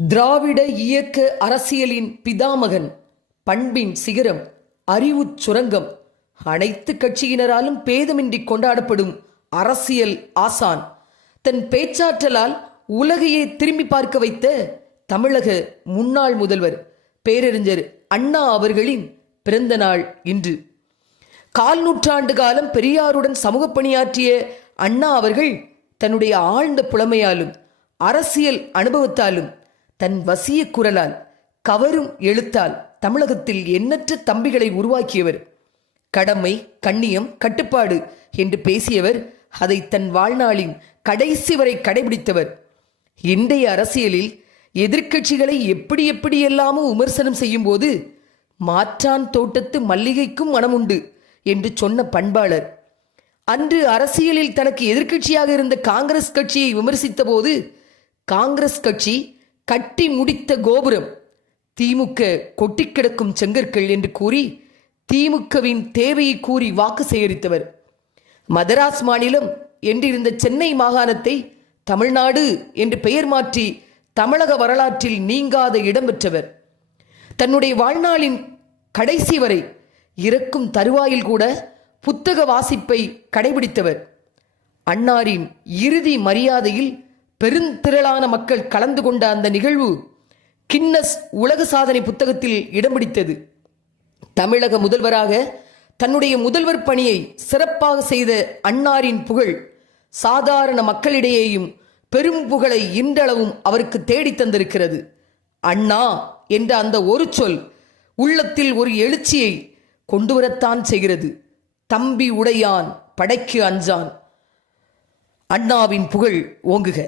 திராவிட இயக்க அரசியலின் பிதாமகன், பண்பின் சிகரம், அறிவுச் சுரங்கம், அனைத்து கட்சியினராலும் பேதமின்றி கொண்டாடப்படும் அரசியல் ஆசான், தன் பேச்சாற்றலால் உலகையே திரும்பி பார்க்க வைத்த தமிழக முன்னாள் முதல்வர் பேரறிஞர் அண்ணா அவர்களின் பிறந்த நாள் இன்று. கால் நூற்றாண்டு காலம் பெரியாருடன் சமூக பணியாற்றிய அண்ணா அவர்கள் தன்னுடைய ஆழ்ந்த புலமையாலும் அரசியல் அனுபவத்தாலும் தன் வசிய குரலால் கவரும் எழுத்தால் தமிழகத்தில் எண்ணற்ற தம்பிகளை உருவாக்கியவர். கடமை, கண்ணியம், கட்டுப்பாடு என்று பேசியவர். அதை தன் வாழ்நாளின் கடைசி வரை கடைபிடித்தவர். இன்றைய அரசியலில் எதிர்க்கட்சிகளை எப்படியெல்லாமோ விமர்சனம் செய்யும் போது மாற்றான் தோட்டத்து மல்லிகைக்கும் மனமுண்டு என்று சொன்ன பண்பாளர். அன்று அரசியலில் தனக்கு எதிர்க்கட்சியாக இருந்த காங்கிரஸ் கட்சியை விமர்சித்த போது காங்கிரஸ் கட்சி கட்டி முடித்த கோபுரம், திமுக கொட்டி கிடக்கும் செங்கற்கள் என்று கூறி திமுகவின் தேவையை கூறி வாக்கு சேகரித்தவர். மதராஸ் மாநிலம் என்றிருந்த சென்னை மாகாணத்தை தமிழ்நாடு என்று பெயர் மாற்றி தமிழக வரலாற்றில் நீங்காத இடம் பெற்றவர். தன்னுடைய வாழ்நாளின் கடைசி வரை இறக்கும் தருவாயில் கூட புத்தக வாசிப்பை கடைபிடித்தவர். அன்னாரின் இறுதி மரியாதையில் பெருந்திரளான மக்கள் கலந்து கொண்ட அந்த நிகழ்வு கின்னஸ் உலக சாதனை புத்தகத்தில் இடம் பிடித்தது. தமிழக முதல்வராக தன்னுடைய முதல்வர் பணியை சிறப்பாக செய்த அன்னாரின் புகழ் சாதாரண மக்களிடையேயும் பெரும் புகழை இன்றளவும் அவருக்கு தேடி தந்திருக்கிறது. அண்ணா என்ற அந்த ஒரு சொல் உள்ளத்தில் ஒரு எழுச்சியை கொண்டு வரத்தான் செய்கிறது. தம்பி உடையான் படைக்கு அஞ்சான். அண்ணாவின் புகழ் ஓங்குக.